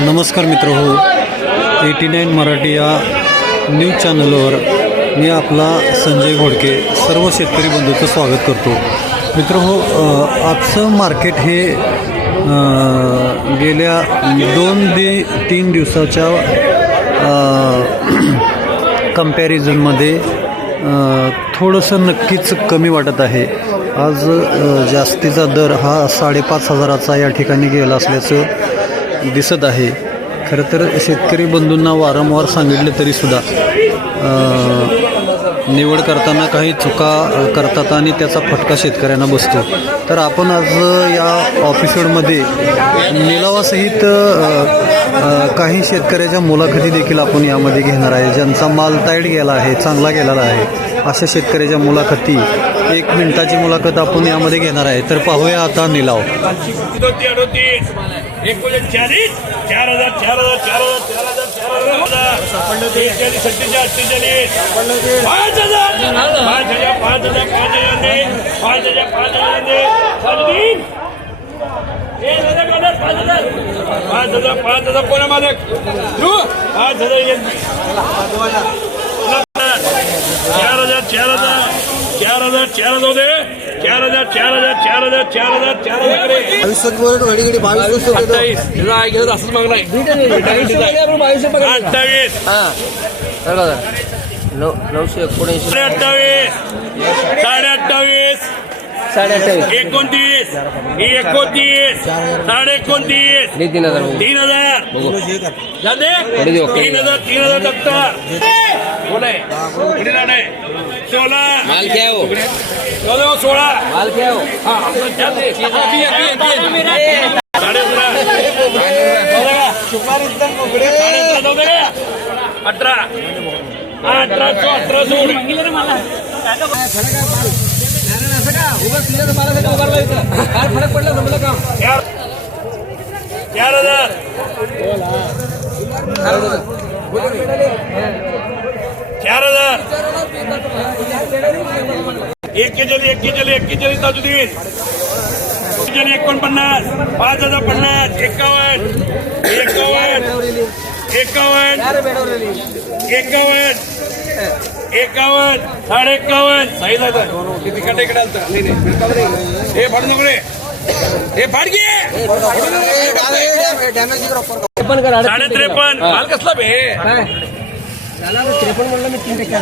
नमस्कार मित्र हो एटी नाईन मराठी या न्यूज चॅनलवर मी आपला संजय घोडके सर्व शेतकरी बंधूचं स्वागत करतो. मित्र हो आजचं मार्केट हे गेल्या दोन दि तीन दिवसाच्या कम्पॅरिझनमध्ये थोडंसं नक्कीच कमी वाटत आहे. आज जास्तीचा दर हा साडेपाच हजाराचा या ठिकाणी गेला असल्याचं दिसत आहे. खरं तर शेतकरी बंधूंना वारंवार सांगितलं तरीसुद्धा निवड करताना काही चुका करतात आणि त्याचा फटका शेतकऱ्यांना बसतो. तर आपण आज या ऑफिसोडमध्ये निलावासहित काही शेतकऱ्याच्या मुलाखती देखील आपण यामध्ये घेणार आहे. ज्यांचा माल ताईट गेला आहे चांगला गेलेला आहे अशा शेतकऱ्याच्या मुलाखती एक मिनिटाची मुलाखत आपण यामध्ये घेणार आहे तर पाहूया आता निलाव चाळीस चार हजार चार हजार चार हजार चार हजार चार हजार पाच हजार पाच हजार पाच हजार पाच हजार दे पाच हजार पाच हजार दे हजार पाच हजार पाच हजार पाच हजार कोणा मालक पाच हजार चार हजार चार हजार चार हजार चार हजार दे चार हजार चार हजार चार हजार चार हजार चार हजार करे. बावीस वर घडी घडी बावीस अठ्ठावीस तुझा आई घेऊन असंच मागणार अठ्ठावीस नऊशे एकोणऐंशी साडे अठ्ठावीस साडे अठ्ठावीस साडे अठ्ठावीस एकोणतीस. एकोणतीस. साडे एकोणतीस तीन हजार तीन हजार. जाते. तीन हजार तीन हजार आहे कुठे आहे? सोळा. माल क्या हो चौदा सोळा. माल क्या हो हा, आपण जाते. साडे अठरा. साडे अठरा जाऊ दे. अठरा अठरा सो अठरा काय फरक पडला जमलं का चार चार हजार चार हजार एक के जली एक के ताजुद्दीन एकोणपन्नास पाच हजार पन्नास एकावन्न एकावन्न एकावन्न एक्कावन्न एकावन्न साडे एकावन्न साई दादा किती कट इकडे आलता? नाही नाही हे फाडू नको रे. हे फाड घे त्रेपन्न करा साडे त्रेपन्न माल कसला बे? त्रेपन्न म्हणलं मी तीन टक्के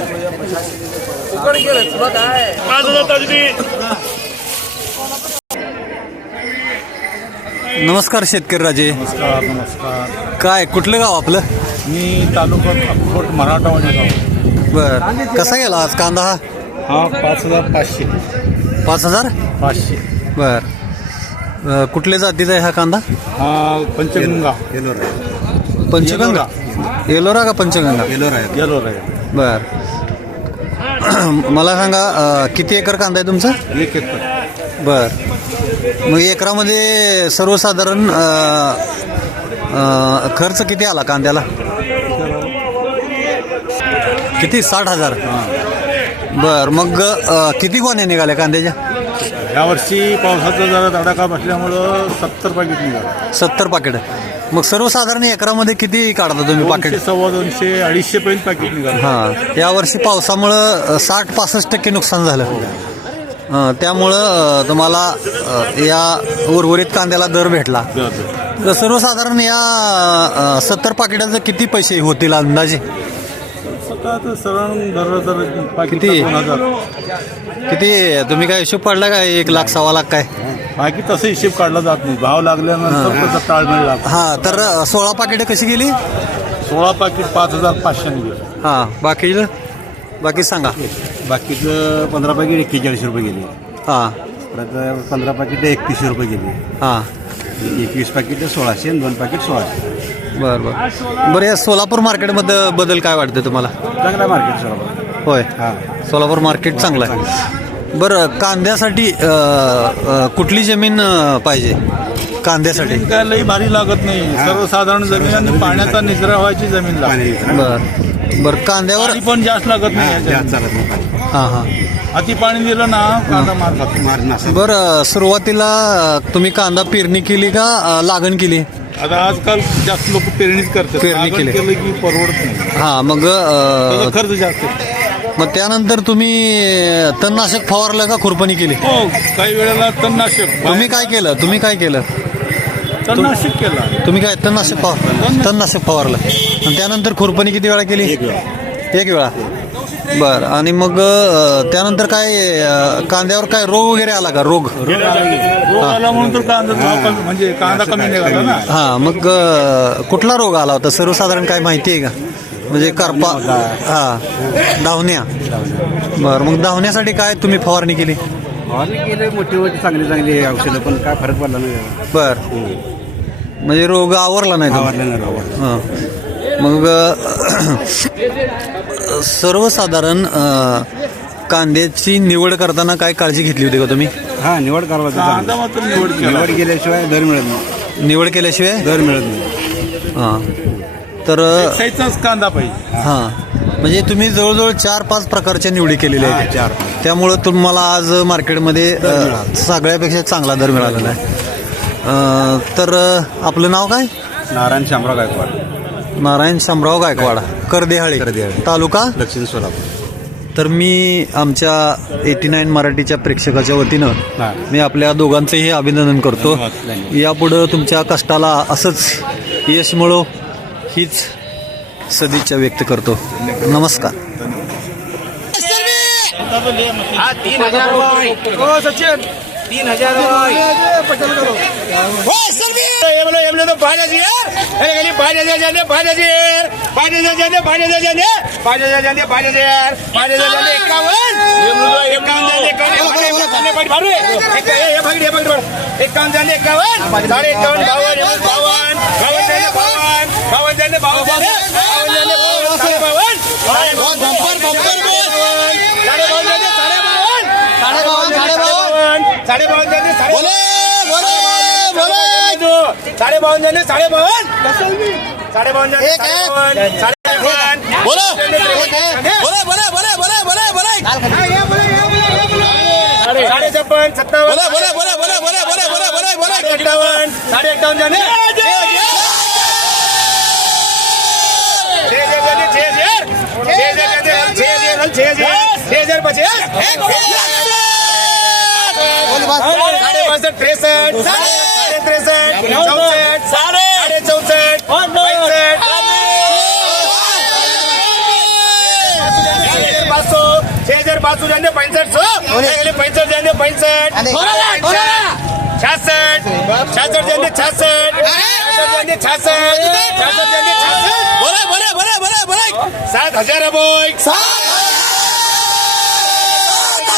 उकड गेलं तुला काय? पाच हजार ताजुद्दीन नमस्कार शेतकरी राजे. नमस्कार नमस्कार. काय कुठलं गाव आपलं? मी तालुका अक्कोट मराठवाडा गाव. बर. कसा गेला आज कांदा? हा हा पाच हजार पाचशे. पाच हजार? पाचशे. बर. अ, कुठल्या जातीचा आहे हा कांदा? हा पंचगंगा. पंचगंगा? एलोरा का पंचगंगा? गेलो आहे. बर. मला सांगा अ, किती एकर कांदा आहे तुमचा? एक एकर. बर. मग एकरामध्ये सर्वसाधारण अ, अ, खर्च किती आला कांद्याला? किती? साठ हजार. बर मग अ, किती गोण्या निघाल्या कांद्याच्या? यावर्षी पावसाचा जरा तडाखा बसल्यामुळं सत्तर पाकिट निघाला. सत्तर पाकिट मग सर्वसाधारण एकरामध्ये किती काढता तुम्ही पाकिट दोनशे सव्वा दोनशे अडीचशे पर्यंत पाकिट निघालं. हां यावर्षी पावसामुळं साठ पासष्ट टक्के नुकसान झालं. अ, त्यामुळं अ, तुम्हाला अ, या उर्वरित कांद्याला दर भेटला. तर सर्वसाधारण या सत्तर पाकिटाचं किती पैसे होतील अंदाजे? तर दर किती? किती? तुम्ही काय हिशोब पडला काय एक लाख सव्वा लाख काय? बाकी तसं हिशेब काढला जात नाही. भाव लागल्यानंतर त्याचा ताळमेळ लागतो. हां तर सोळा पाकिटं कशी गेली? सोळा पाकिट पाच हजार पाचशे निघालं हां बाकी बाकी सांगा. बाकीचं पंधरा पॅकेट एक्केचाळीस रुपये गेले. हां. परत पंधरा पॅकेट एकतीसशे रुपये गेले. हां. एकवीस पॅकेट सोळाशे आणि दोन पॅकेट सोळाशे. बरं बरं. बरं या सोलापूर मार्केटमध्ये बदल काय वाटतं तुम्हाला? चांगला मार्केट सोळा होय. हां. सोलापूर मार्केट चांगलं आहे. बरं कांद्यासाठी अ, अ, कुठली जमीन अ, पाहिजे? कांद्यासाठी. काय लई भारी लागत नाही. सर्वसाधारण जमीन आणि पाण्याचा निचरा व्हायची जमीन लागते. पाणी बरं. बरं कांद्यावर पाणी पण जास्त लागत नाही या जास्त जमिनीत. चालत नाही पाणी. हां हां. अति पाणी दिलं ना कांदा मार खातो बरं सुरुवातीला अ, तुम्ही कांदा पेरणी केली का अ, लागण केली? आता आजकाल जास्त लोक पेरणीच करतात. पेरणी केली. केलं की परवडत नाही. हा मग त्याचा अ, खर्च जास्त आहे. मग त्यानंतर तुम्ही तणनाशक फवारलं का खुरपणी केली? हो काही वेळेला तणनाशक. तुम्ही काय केलं? तुम्ही काय केलं? तणनाशक केला. तुम्ही काय तणनाशक फवार तणनाशक. फवारलं. आणि त्यानंतर खुरपणी किती वेळा केली? एक वेळा. बर. आणि मग अ, त्यानंतर काय अ, कांद्यावर काय रोग वगैरे आला का? रोग? रोग आला म्हणून तर कांदा भाव कमी म्हणजे कांदा कमी निघाला ना. हा मग अ, कुठला रोग आला होता? सर्वसाधारण काय माहिती आहे का? म्हणजे करपा हा धावण्या. बर मग धावण्यासाठी काय तुम्ही फवारणी केली? फवारणी केली मोठी मोठी चांगली चांगली औषधं पण काय फरक पडला नाही. बर. म्हणजे रोग आवरला नाही तुम्हाला? आवडलं नाही हां. मग सर्वसाधारण कांद्याची निवड करताना काय काळजी घेतली होती का तुम्ही? हा निवड करावं लागतं निवड निवड केल्याशिवाय दर मिळत नाही. निवड केल्याशिवाय? दर मिळत नाही. हां. तर साईजचाच कांदा पाहिजे. हां. म्हणजे तुम्ही जवळजवळ चार पाच प्रकारच्या निवडी केलेल्या हा, आहेत. चार. त्यामुळं तुम्हाला आज मार्केटमध्ये अ, सगळ्यापेक्षा चांगला दर मिळालेला आहे. अ, तर अ, आपलं नाव काय? नारायण शामराव गायकवाड. नारायण शामराव गायकवाड करदेहाळे करदेहाळे. तालुका? दक्षिण सोलापूर. तर मी आमच्या एटी नाईन मराठीच्या प्रेक्षकाच्या वतीनं हा. मी आपल्या दोघांचंही अभिनंदन करतो. धन्यवाद, धन्यवाद. यापुढं तुमच्या कष्टाला असंच यश मिळो हीच सदिच्छा व्यक्त करतो. नमस्कार. हा तीन हजार रुपये हो सचिन. तीन हजार ఏమో ఏం లేదు పాడేసి వెళ్ళి పాడేసేసండి పాడేసి పాడేసేసండి పాడేసేసండి పాడేసేసండి పాడేసేయారు పాడేసేసండి ఎక్కావు ఎక్కావన్ జండి ఎక్కావన్ సారీ ఎక్కావన్ బావన్ బావన్ బావన్ జండి బావన్ బావన్ జండి బావన్ బావన్ జండి బావన్ బావన్ బంపర్ బంపర్ సాడే బావన్ జండి సాడే బావన్ సాడే బావన్ సాడే బావన్ సాడే బావన్ జండి సాడే बोले बोले बोले बोले साढ़े बावन जाने साढ़े बावन साढ़े बावन जाने साढ़े बावन साढ़े बावन बोलो बोले बोले बोले बोले बोले बोले साढ़े छप्पन सत्तावन बोले बोले बोले बोले बोले बोले बोले बोले बोले इक्यावन साढ़े इक्यावन जाने छह हजार जाने छह हजार छह हजार जाने छह हजार छह हजार छह हजार पचास साढ़े ત્રેસઠ ચૌસઠ સાડે ચૌસઠ પાંચસો છ હજાર પાંચસો જાય ને પંચઠસો પંચોતેર જાય ને પંચઠ છાસઠ છાસઠ જાય ને છાસઠ છાસઠ છાસઠ બોલે બોલે બોલે બોલે બોલે સાત હજાર બોય સાત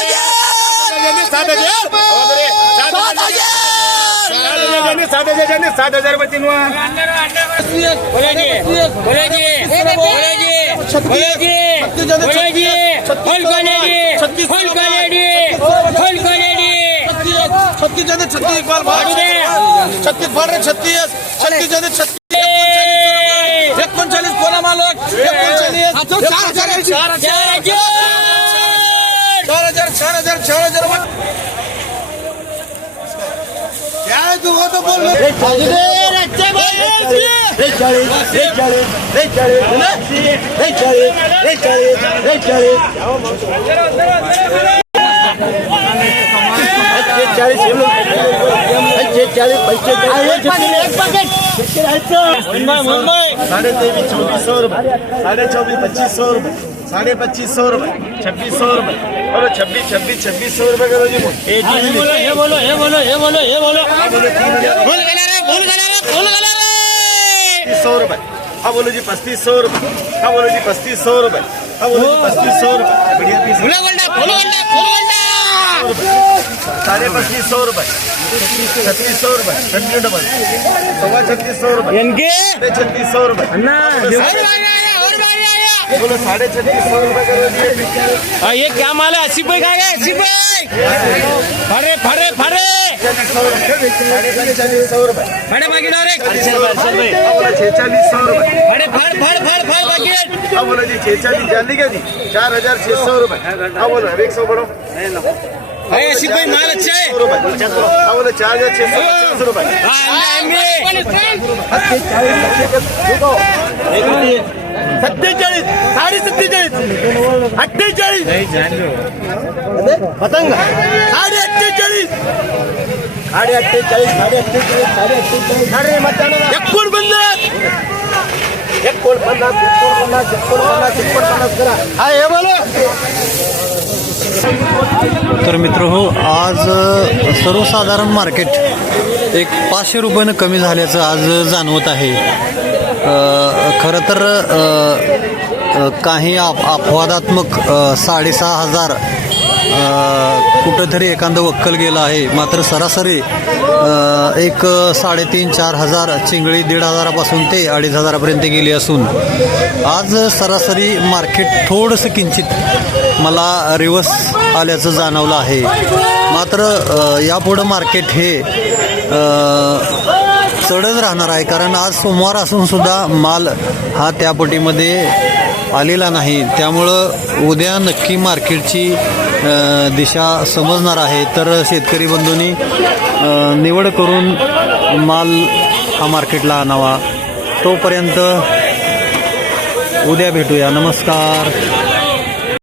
હજાર સાત હજાર सात हजार द्या ना सात हजार रुपये तीन छत्तीस जन छत्तीस बाल छत्तीस रे छत्तीस छत्तीस जन छत्तीस एकोणचाळीस कोणा मालक एकोणचाळीस चार हजार चार हजार चार हजार चार हजार साढ़े तेईस चौबीस सौ रुपये. साढ़े चौबीस पच्चीस सौ रुपये. साढ़े पच्चीस सौ रुपये. छब्बीस सौ रुपये. और छब्बीस छब्बीस छब्बीस सौ रुपये करो जी एक ही बोलो ये बोलो ये बोलो ये बोलो ये बोलो। भूल गया रे भूल गया रे सौ रुपये। हाँ बोलो जी पस्तीस सौ रुपये। हाँ बोलो जी पस्तीस सौ रुपये। हाँ बोलो जी पस्तीस सौ रुपये। बढ़िया पीस साढ़े पच्चीस सौ रुपये। छत्तीस सौ रुपये। छत्तीस डबल सवा छत्तीस सौ रुपये। साढ़े छत्तीस सौ रुपये। ये क्या माल है? अशी पे का अशी पे फरे फरे फरे बड़े बाकी छेचालीस सौ रुपये. बड़े फड़ फड़ फड़ फड़ बाकी बोला जी छेचालीस जल्दी क्या जी? चार हजार छे सौ रुपये. एक सौ बड़ो अरे ऐसी कोई माल अच्छा चार हजार छह सौ रुपये. सत्तेचाळीस साडे सत्तेचाळीस. अठ्ठेचाळीस. पतंग. साडे अठ्ठेचाळीस. साडे अठ्ठेचाळीस साडे अठ्ठेचाळीस साडे अठ्ठेचाळीस. साडे करा. हा हे बोलो. तर मित्र हो आज सर्वसाधारण मार्केट एक पाचशे रुपयानं कमी झाल्याचं आज जाणवत आहे. खरं तर काही आप अपवादात्मक साडेसहा हजार कुठंतरी एखादं वक्कल गेलं आहे. मात्र सरासरी एक साडेतीन चार हजार चिंगळी दीड हजारापासून ते अडीच हजारापर्यंत गेली असून आज सरासरी मार्केट थोडंसं किंचित मला रिवर्स आल्याचं जाणवलं आहे. मात्र यापुढं मार्केट हे चढच राहणार आहे. कारण आज सोमवार असून सुद्धा माल हा त्या पटीमध्ये आलेला नाही. त्यामुळं उद्या नक्की मार्केटची दिशा समजणार आहे. तर शेतकरी बंधूंनी निवड करून माल हा मार्केटला आणावा. तोपर्यंत उद्या भेटूया. नमस्कार.